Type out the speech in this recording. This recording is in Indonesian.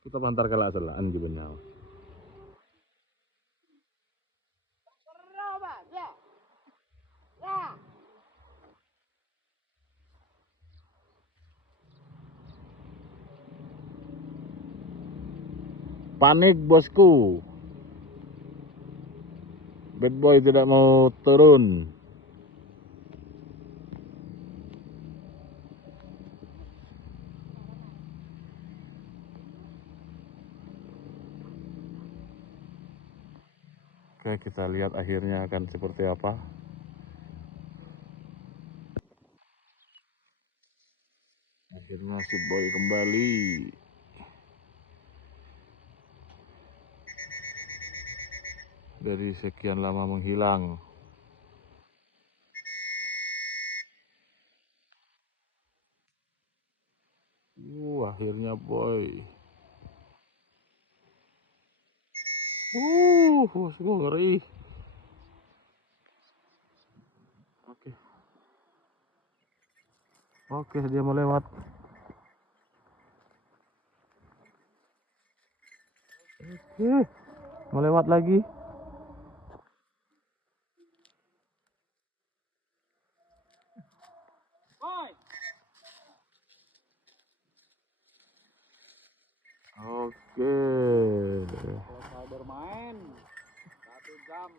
Kita pantar ke laselaan gitu now. Panik bosku. Bad boy tidak mau turun. Oke, kita lihat akhirnya akan seperti apa. Akhirnya si boy kembali. Dari sekian lama menghilang. Akhirnya boy. Gue ngeri. Oke. Oke, dia mau lewat. Oke, mau lewat lagi. Oke. Selesai bermain 1 jam.